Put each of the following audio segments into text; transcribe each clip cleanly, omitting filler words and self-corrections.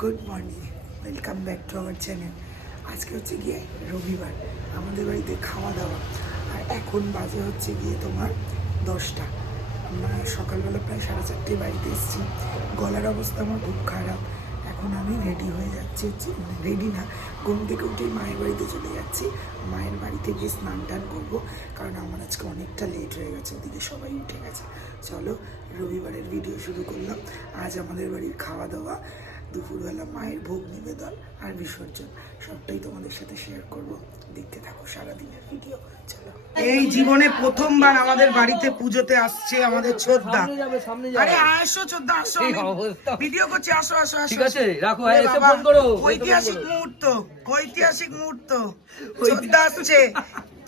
Good morning, welcome back to our channel. আজকে হচ্ছে গিয়ে রবিবার, আমাদের বাড়িতে খাওয়া দাওয়া। আর এখন বাজে হচ্ছে গিয়ে তোমার 10টা। আমরা সকালবেলা প্রায় 4:30 বাড়িতে এসেছি। গলার অবস্থা আমার খুব খারাপ। এখন আমি রেডি হয়ে যাচ্ছি, রেডি না, ঘুম থেকে উঠেই মায়ের বাড়িতে চলে যাচ্ছি। মায়ের বাড়িতে গিয়ে স্নান টান করবো, কারণ আমার আজকে অনেকটা লেট হয়ে গেছে, ওদিকে সবাই উঠে গেছে। চলো রবিবারের ভিডিও শুরু করলাম। আজ আমাদের বাড়ির খাওয়া দাওয়া, দুপুরবেলা মায়ের ভোগ নিবেদন আর বিসর্জন, সবটাই তোমাদের সাথে শেয়ার করব। দেখতে থাকো সারাদিনের ভিডিও। চলো। এই জীবনে প্রথমবার আমাদের বাড়িতে পুজোতে আসছে আমাদের ছোদ্দা। আরে আসো ছোদ্দা, আসো, ভিডিও করছি, আসো আসো আসো। ঠিক আছে, রাখো, এসে ফোন করো। ঐতিহাসিক মুহূর্ত, ঐতিহাসিক মুহূর্ত। ছোদ্দা আসছে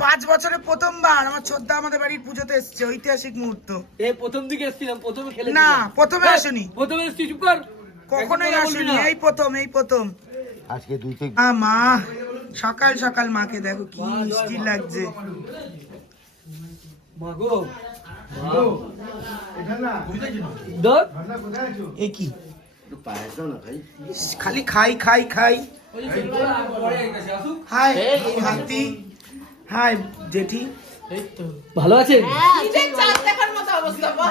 5 বছরে প্রথমবার আমার ছোদ্দা আমাদের বাড়ির পুজোতে এসেছে। ঐতিহাসিক মুহূর্ত। এই প্রথম দিকে এসেছিলাম, প্রথমে খেলে না, প্রথমে আসেনি, প্রথমে এসেছি, চুপ কর, কখনোই আসেনি, এই প্রথম। আজকে দুই থেকে মা সকাল সকাল মাকে দেখো কি মিষ্টি লাগছে। মাগো এ কি পায়েস দাও না ভাই। খালি খাই। হাই হাতি, হাই জেঠি। ভালো আছে?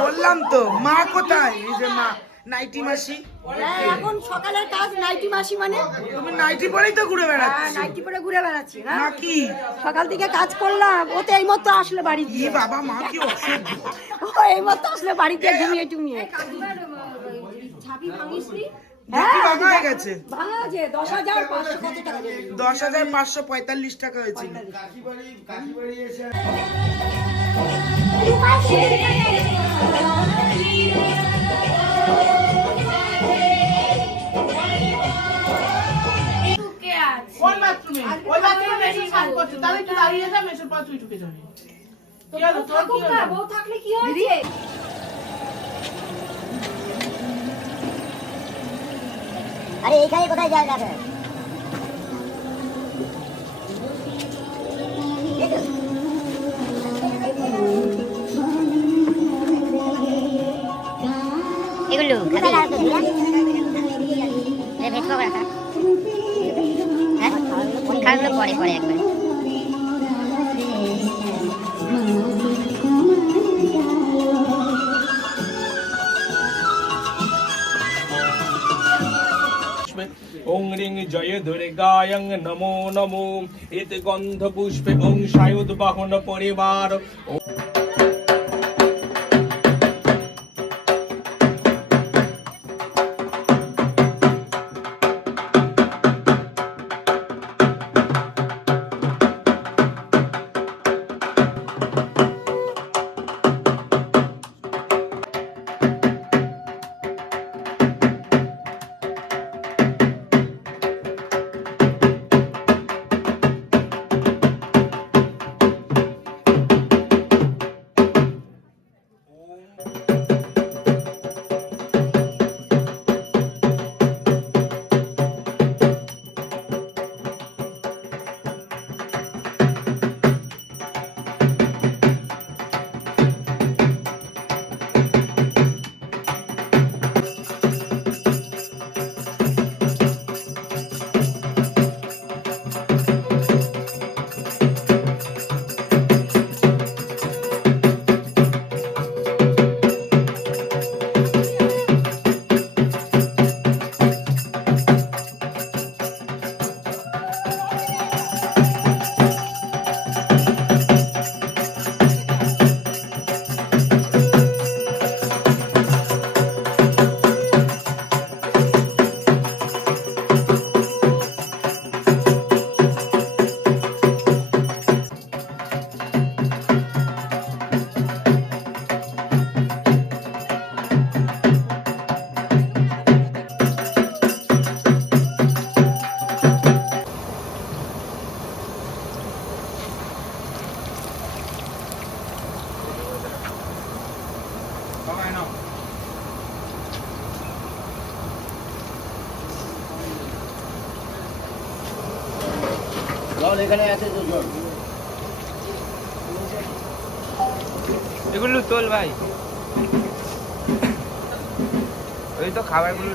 বললাম তো, মা কোথায়? এই যে মা, নাইটি মাসি। এখন সকালের কাজ নাইটি মাসি, মানে তুমি নাইটি পরেই তো ঘুরে বেড়াচ্ছ নাইটি পরে ঘুরে বেড়াচ্ছি। নাকি? সকাল থেকে কাজ করলাম, ও তো এই মতো আসলে বাড়ি ই বাবা, মা কি অসভ্য। ও এই মতো আসলে বাড়িতে ঘুমিয়ে টুমিয়ে। দেখি ভাঙা হয়ে গেছে। ভালো আছে, 10,500 কত টাকা দিলেন? 10,545 টাকা হয়েছিল। কাকিবাড়ি এসে কোন বাথরুমে? ওই বাথরুমে মেশিন কাজ করছে, তাহলে একটু দাঁড়িয়ে যা, মেশিন পর তুই ঢুকে যাবি। কি হলো তোর? কি হলো? বউ থাকলে কি হয়েছে? আরে এইখানে কোথায় যায় যাবে? এগুলো কোথায় লাগতো? ভেজ পকোড়া খা। হ্যাঁ, খাগুলো পরে একবার। ওং রিং জয় দুর্গায়ং নমো নমো। এত গন্ধ পুষ্পে ওং সায়ুধ বাহন পরিবার। জল এখানে আছে তো, জল এগুলো তোল ভাই, ওই তো খাবারগুলো।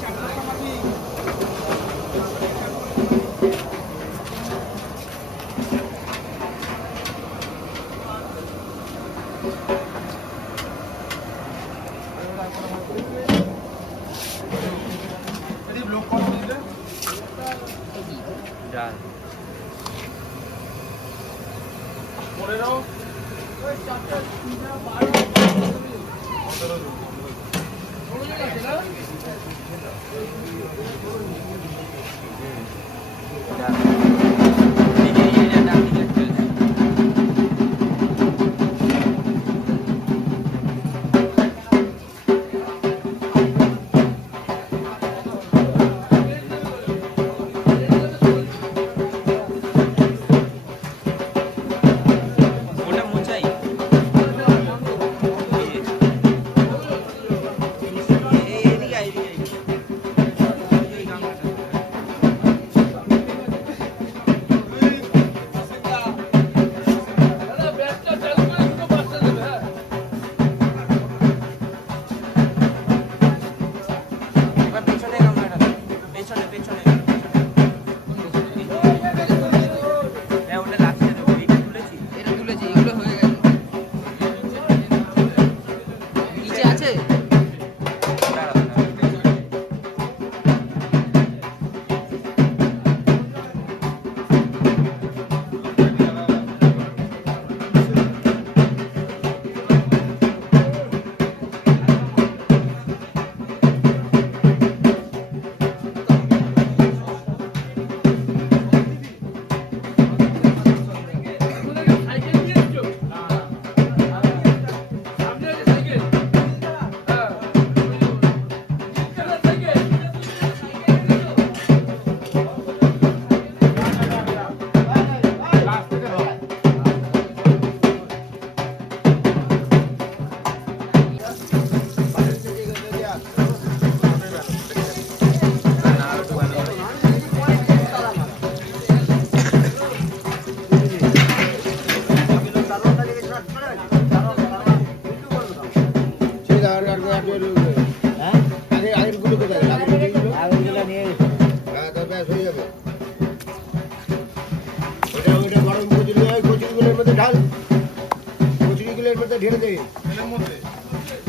ঢেলে দে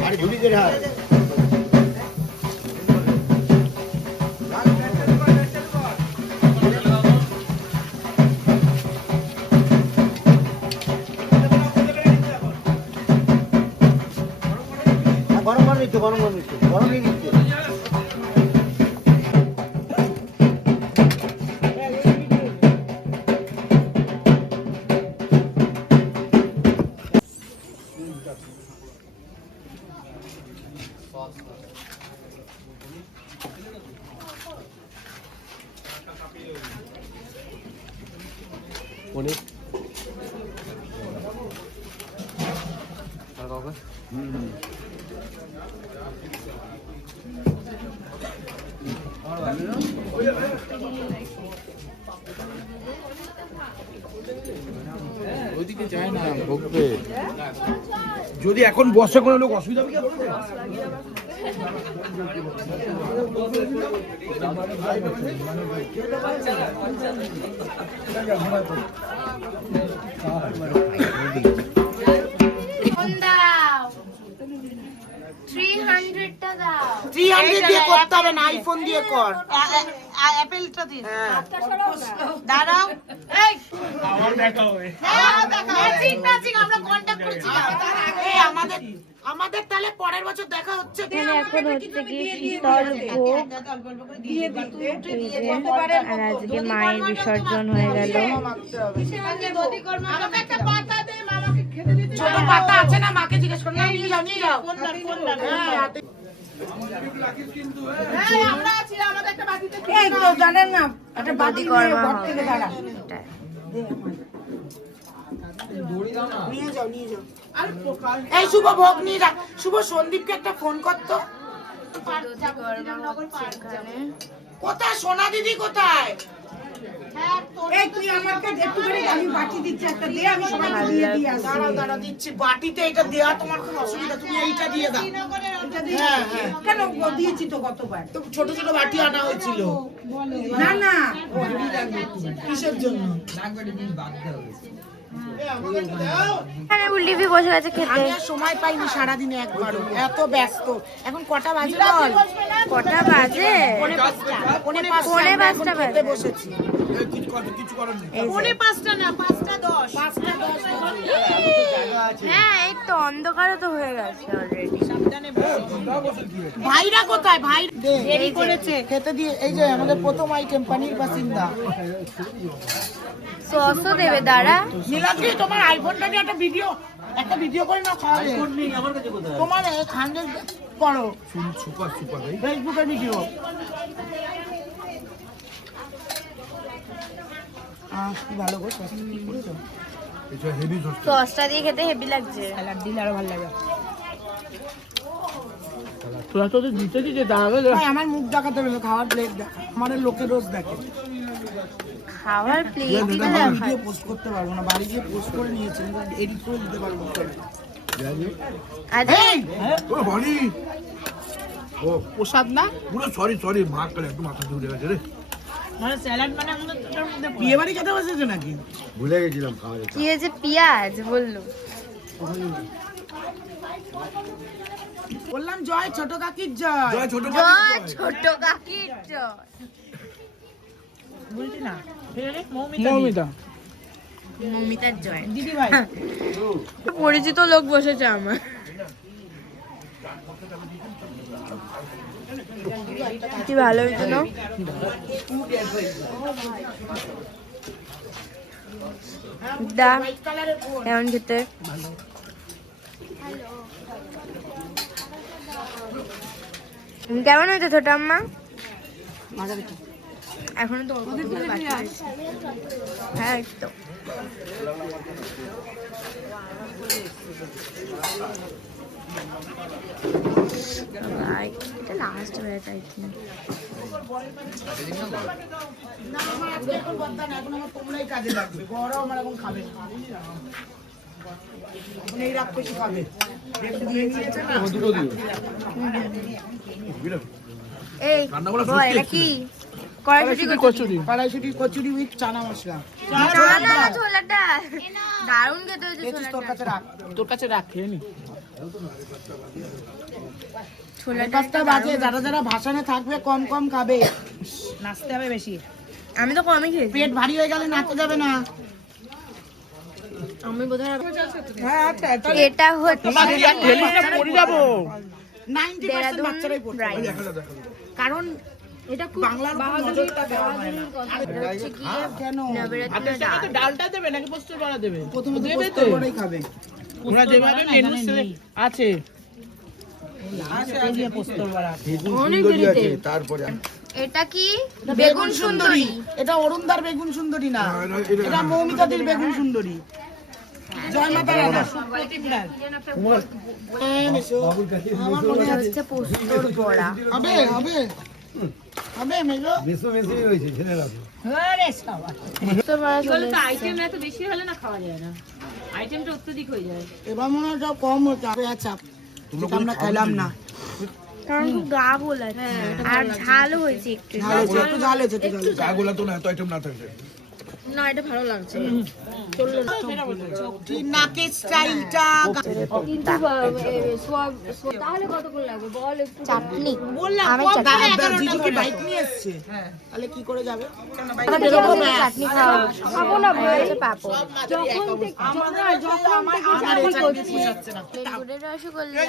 আর ঝুড়ি দে ঢাল গরম নিচ্ছে গরমই নিচ্ছে ওইদিকে যায় না ভোগবে যদি এখন বসে কোনো লোক অসুবিধা হবে কি বলবে দাও 300 টা দাও 300 দিয়ে করতে হবে না, আইফোন দিয়ে কর। অ্যাপেলটা দিয়ে দাঁড়াও। এই আমার দেখা হবে ম্যাচিং আমরা কন্টাক্ট করেছি। এই আমাদের তাহলে পরের বছর দেখা হচ্ছে। এখানে এখন হচ্ছে কি শীতল ভোগ আর আজকে মায়ের বিসর্জন হয়ে গেল। ছোট পাতা আছে না, মাকে জিজ্ঞেস করো। নিয়ে যাও। আমরা আছি, আমাদের একটা বাটিতে এই তো জানেন না, একটা বাটি করে ঘর থেকে দাঁড়া নিয়ে যাও। এই শুভ ভোগ নিয়ে যা। শুভ সন্দীপকে একটা ফোন করতো। কোথায় সোনা দিদি কোথায়? এই তুই আমাকে একটু করে আমি বাটি দিচ্ছি, একটা দে, আমি সবাইকে দিয়ে দিই। দাঁড়াও দিচ্ছি। বাটিতে এটা দেয়া তোমার কোনো অসুবিধা, তুমি এইটা দিয়ে দাও। হ্যাঁ কেন দিয়েছি তো গতবার, তো ছোট ছোট বাটি আনা হয়েছিল। না কিসের জন্য উল্লিপি বসে আছে খেতে। আমি আর সময় পাইনি সারাদিনে একবারও, এত ব্যস্ত। এখন কটা বাজে বল? কটা বাজে? পৌনে 5টা বাজে। বসেছি। কিছু করার নেই। এই যে। পৌনে 5টা না 5টা 10 হ্যাঁ এই তো অন্ধকারও তো হয়ে গেছে অলরেডি। ভাইরা কোথায় ভাই দেরি করেছে খেতে দিয়ে। এই যে আমাদের প্রথম আইটেম পনির বাসিন্দা। সসও দেবে দাঁড়া। নীলাদ্রি তোমার আইফোনটা দিয়ে একটা ভিডিও করে নাও খাওয়াবে। আইফোন নেই আমার কাছে কোথায়? তোমার 100 করো সুপার ভাই। ফেসবুকের ভিডিও। কি ভালো গো সস কি করেছো? এটা হেভি সস। সসটা দিয়ে খেতে হেভি লাগছে। স্যালাড দিলে আরো ভালো লাগে। তোরা তো দিতে দিতে দাঁড়াবে। ভাই আমার মুখ দেখাতে হবে, খাওয়ার প্লেট দেখা। আমাদের লোকে রোজ দেখে। খাওয়ার প্লেট দিতে ভিডিও পোস্ট করতে পারবো না, বাড়ি গিয়ে পোস্ট করে নিয়েছি, এডিট করে দিতে পারবো না। আজকে ও বনি। ও প্রসাদ না পুরো সরি মা কালে একটু মাথা ধরে গেছে রে। মানে স্যালাড মানে আমাদের মধ্যে বিয়ে বাড়ি খেতে বসেছে নাকি? ভুলে গেছিলাম খাওয়া যেত। কি হয়েছে পেঁয়াজ বললো। বললাম জয় ছোট কাকির জয়। জয় ছোট জয় ছোট কাকির জয়। বলছি না মৌমিতা মমিতার জয়। দিদি ভাই পরিচিত লোক বসেছে আমার। কি ভালো হয়েছে না? দা কেমন খেতে? কেমন হয়েছে ছোট আম্মা? এখনো তো অল্প করে বাকি আছে। হ্যাঁ একটু লাস্ট ব্যাচ আই থিঙ্ক। না আমার আজকে এখন বলতা না, এখন আমার তোমরাই কাজে লাগবে। বড় আমার এখন খাবে না, এখন এই রাত বেশি খাবে। এই বল এটা কি? কড়াইশুঁটি কড়াইশুঁটি কচুরি উইথ চানা মশলা। না ছোলাটা দারুণ খেতে হয়েছে তোর কাছে রাখ, তোর কাছে রাখ, খেয়ে নি। ছোলাটা। 5টা বাজে, যারা যারা ভাসানে থাকবে কম কম খাবে, নাচতে হবে বেশি। আমি তো কমই খেয়েছি। পেট ভারী হয়ে গেলে নাচতে যাবে না। আমি বোধহয় হ্যাঁ আচ্ছা এটা হচ্ছে 90% বাচ্চারাই পড়ছে। কারণ এটা খুব বাংলার নজরটা দেওয়া হয় না। কেন নবরত্ন ডালটা দেবে নাকি পোস্ত বড়া দেবে? প্রথমে দেবে তো বড়াই খাবে। ওরা যেভাবে মেনু আছে এই যে পোস্ত বড়া। অনেক দেরিতে। তারপরে এটা কি বেগুন সুন্দরী? এটা অরুণদার বেগুন সুন্দরী না, এটা মৌমিতাদের বেগুন সুন্দরী। জয় মাতা রাধা। আমার মনে আছে। হচ্ছে পোস্তর বড়া। হবে হবে হবে মেজো। মেসি হয়েছে ছেলেরা। আরে সাবা পোস্তর বড়া চলে এসেছে। আইটেম এত বেশি হলে না খাওয়া যায় না, আইটেমটা অত্যধিক হয়ে যায়। এবার মনে হয় সব কম হচ্ছে। আচ্ছা যেটা আমরা খেলাম না, কারণ খুব গা গোলাচ্ছে আর ঝালও হয়েছে একটু। ঝাল হয়েছে, একটু ঝাল হয়েছে, একটু ঝাল হয়েছে। গাগুলা তো না এত আইটেম না থাকবে। না এটা ভালো লাগছে। ঠিক নাকের স্টাইলটা। কিন্তু তাহলে কত করে লাগবে বল একটু। চাটনি বললাম আমি কম চাটনি। দামে দিদি কি বাইক নিয়ে এসেছে? তাহলে কি করে যাবে? চাটনি খাওয়া খাবো না ভাই। পাপো বেগুনের রসগোল্লা।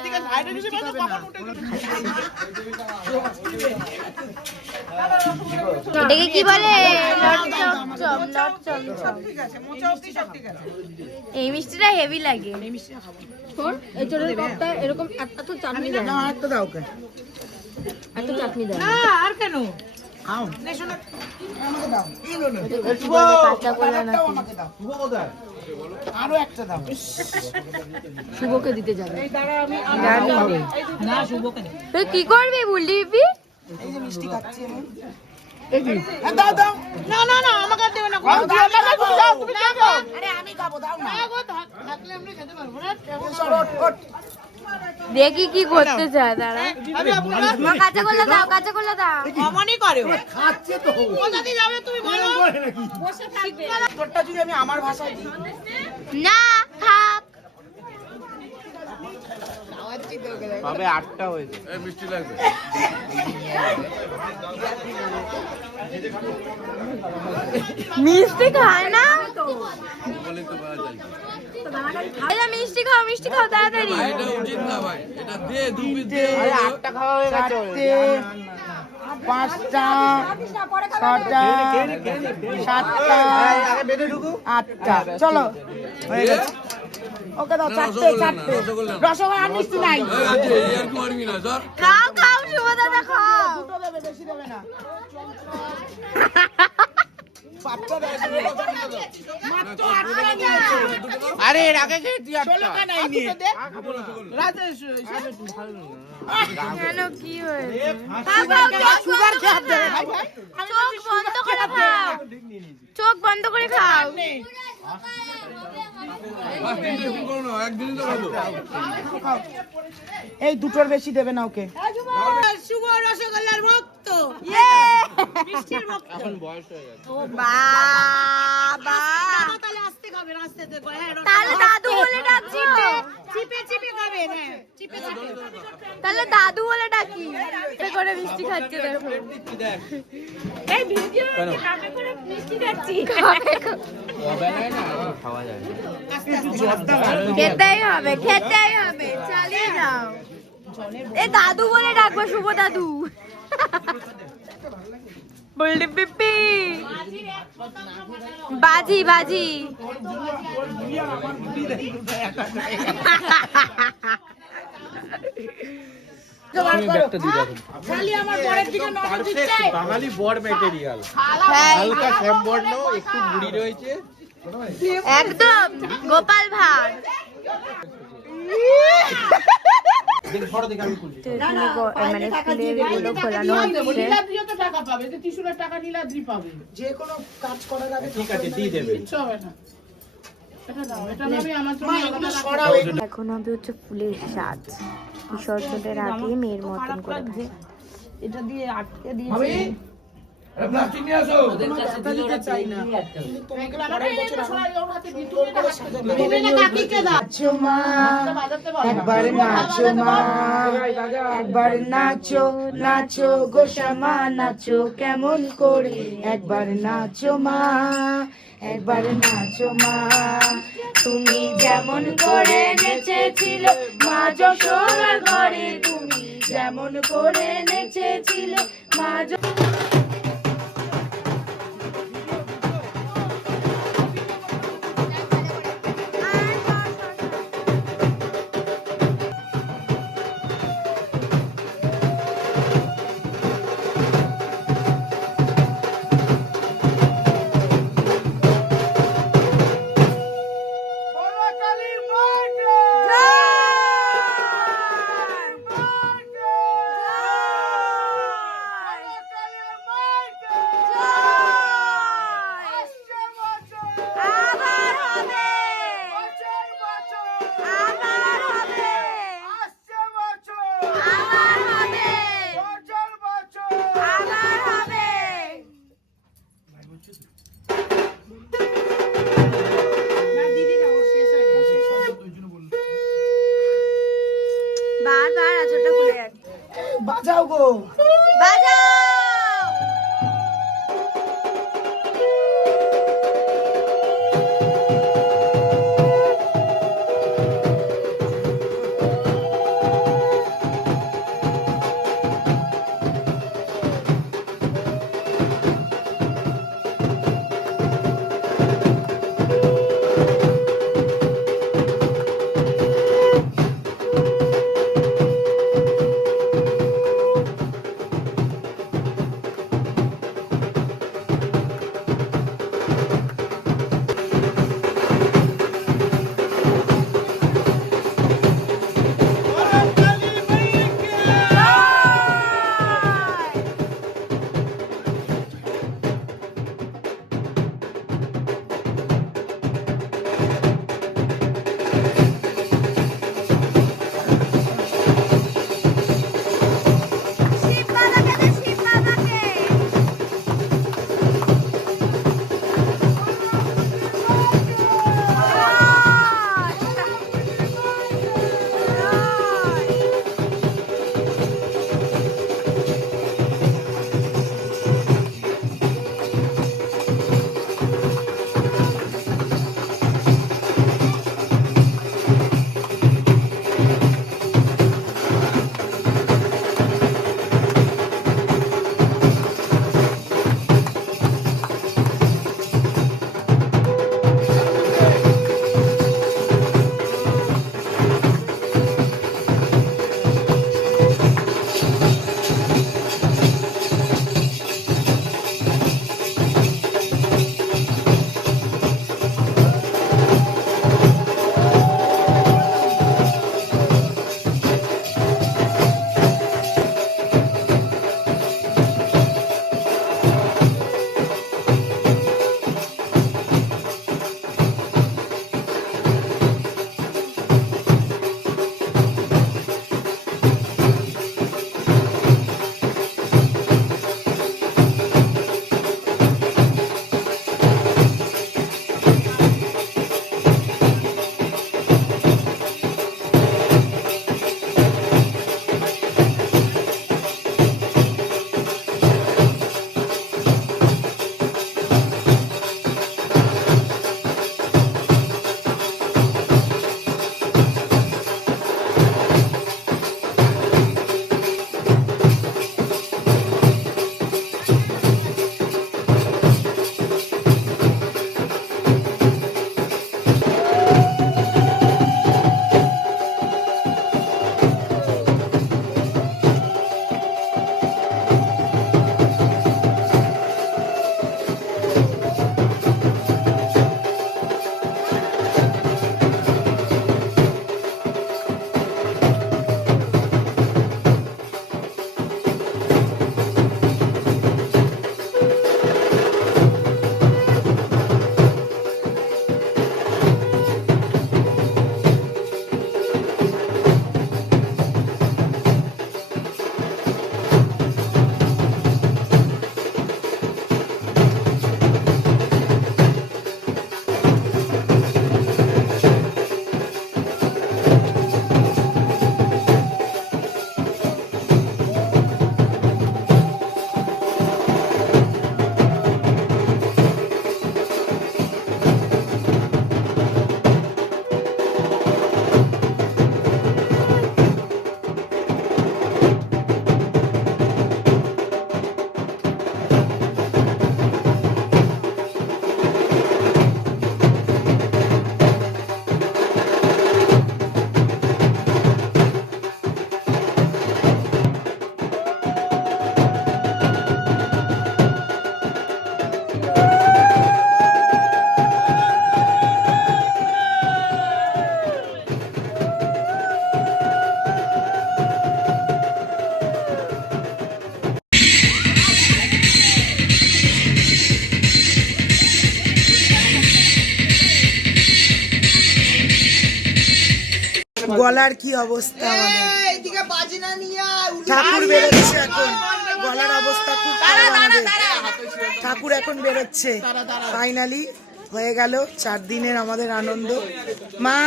এটাকে কি বলে? লট চমচম। এই মিষ্টিটা হেভি লাগে। এই চোরের কপটা এরকম এত চাটনি দেয়। না একটা দাও ওকে। এত চাটনি দেয়। আর কেন? আও নে শোনো আমাকে দাও। কাঁচা কলা নাকি? আমাকে দাও। আরো একটা দাও। শুভকে দিতে যাবে। না শুভকে দে। তুই কি করবি বললি বিপি? এই যে মিষ্টি খাচ্ছি আমি। হ্যাঁ, দাও দাও। না না না আমাকে আর দেবে না। দাও, দাও, তুমি খাও। আরে আমি খাবো, দাও না। থাকলে আমরা খেতে পারবো না। সর, ওঠ, ওঠ। দেখি কি করতে চায় তারা। মা কাঁচা কলা দাও, কাঁচা কলা দাও। অমনই করে। খাচ্ছে তো। কোথাতে যাবে তুমি বলো? বসে থাকবে। তোরটা যদি আমি আমার ভাষায় দিই। না থাক। পাবে 8টা হয়েছে মিষ্টি লাগবে মিষ্টি খায় না এটা মিষ্টি খাও তাড়াতাড়ি। এটা উচিত না ভাই এটা দে দু পিস দে 8টা খাওয়া হয়ে গেছে 5টা 6টা 7টা 8টা চলো হয়ে গেছে ওকে দাও 4টে রসগোল্লা আর মিষ্টি নাই খাও শুভ দাদা খাও। দুটো দেবে বেশি দেবে না আরে এর আগে খেয়েছি 8টা কেন কি হয়েছে? চোখ বন্ধ করে খাও। এই দুটোর বেশি দেবে না ওকে শুভ রসগোল্লার ভক্ত মিষ্টির ভক্ত এখন বয়স হয়ে গেছে ও বাবা, তাহলে আস্তে খাবে আস্তে তাহলে দাদু বলে ডাকছি। চিপে চিপে খাবে হ্যাঁ চিপে চিপে তাহলে দাদু বলে ডাকি। করে মিষ্টি খাচ্ছে দেখো। এই ভিডিও কাকে করে মিষ্টি খাচ্ছি খাওয়া যায় খেতেই হবে চালিয়ে যাও। এ দাদু বলে ডাকবো, শুভ দাদু। বললি পিপি বাজি খালি আমার পরের দিকে নজর দিচ্ছে বাঙালি বড় ম্যাটেরিয়াল হ্যাঁ, হালকা শ্যামবর্ণ একটু মুড়ি রয়েছে একদম গোপাল ভাঁড়। মানে স্কুলের গুলো খোলানো হচ্ছে। যে কোনো কাজ করার আগে ঠিক আছে দিয়ে দেবে এখন হবে হচ্ছে ফুলের সাজ, বিসর্জনের আগে মেয়ের মতন করে ভাষা। এটা দিয়ে আটকে দিয়েছে প্লাস্টিক নিয়ে আসো চাই না একবার নাচো মা একবার নাচো নাচো গোসামা নাচো কেমন করে একবার নাচো মা একবার নাচো মা তুমি যেমন করে নেচেছিল মা যশোদার ঘরে তুমি যেমন করে নেচেছিল মা বারবার আঁচলটা খুলে যাচ্ছে। বাজাও গো বাজাও। গলার কি অবস্থা আমাদের, ঠাকুর বেরোচ্ছে এখন, গলার অবস্থা খুব খারাপ আমাদের। ঠাকুর এখন বেরোচ্ছে, ফাইনালি হয়ে গেল 4 দিনের আমাদের আনন্দ। মা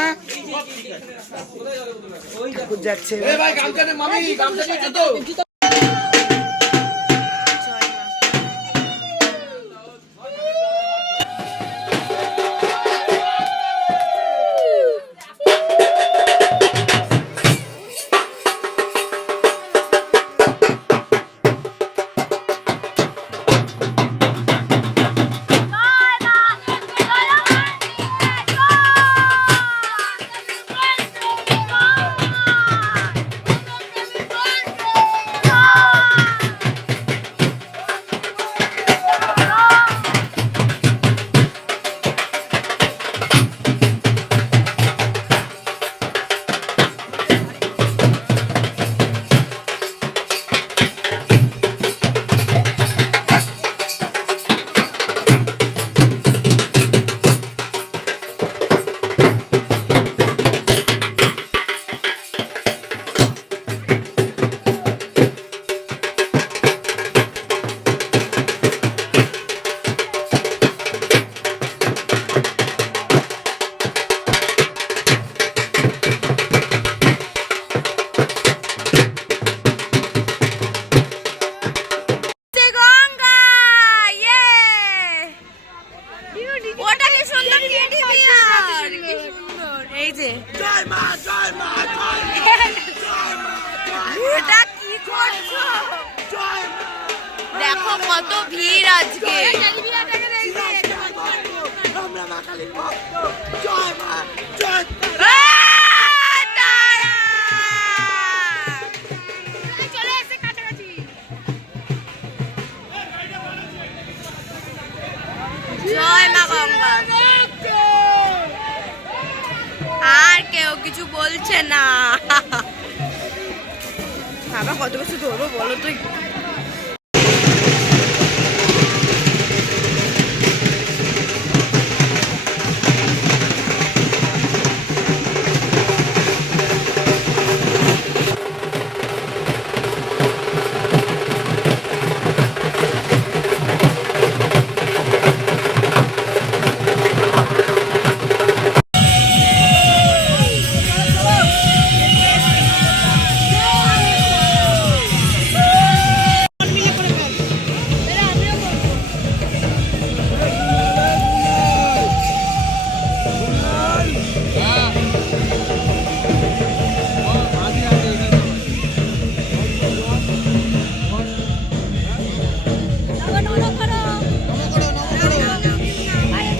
ঠাকুর যাচ্ছে। দেখো কত ভিড় আজকে। জয় মা গঙ্গা। আর কেউ কিছু বলছে না। বাবা কত কিছু ধরবো বলো তুই।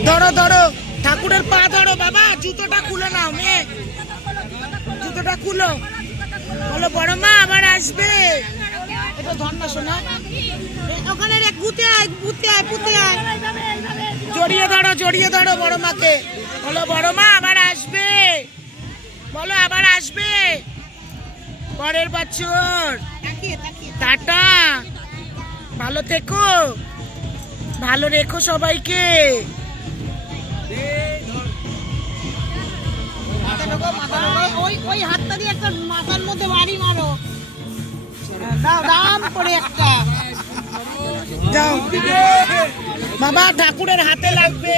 ধরো ধরো ঠাকুরের পা ধরো বাবা, জুতোটা খুলে নাও মেয়ে, জুতোটা খুলো। বলো বড় মা আবার আসবে। এটা ধর না শোনা, ওখানে রে পুঁতে আয় পুঁতে আয় পুঁতে আয়। জড়িয়ে ধরো বড় মাকে। বলো বড় মা আবার আসবে, বলো আবার আসবে পরের বছর। টাটা, ভালো থেকো, ভালো রেখো সবাইকে। ওই হাতটা দিয়ে একটা মাথার মধ্যে বাড়ি মারো, দাম করে একটা। যাও বাবা, ঠাকুরের হাতে লাগবে।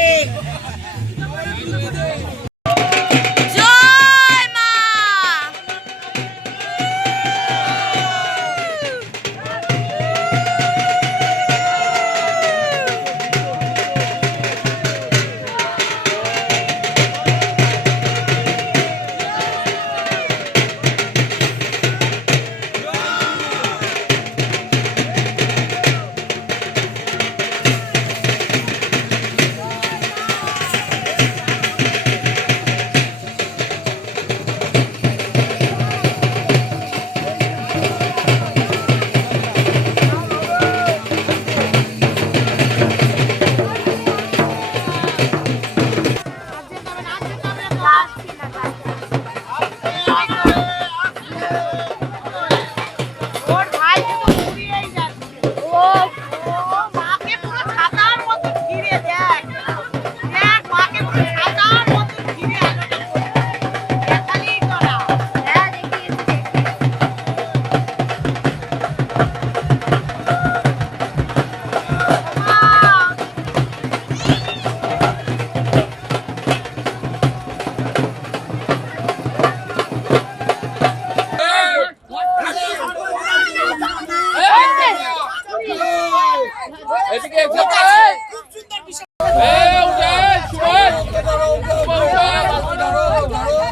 লোক আছে খুব সুন্দর বিশাল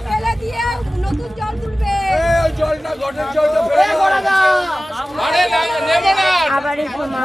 ফেলে দিয়ে নতুন জল তুলবে জলটা ঘটের জলটা ফেলে আবার এসো মা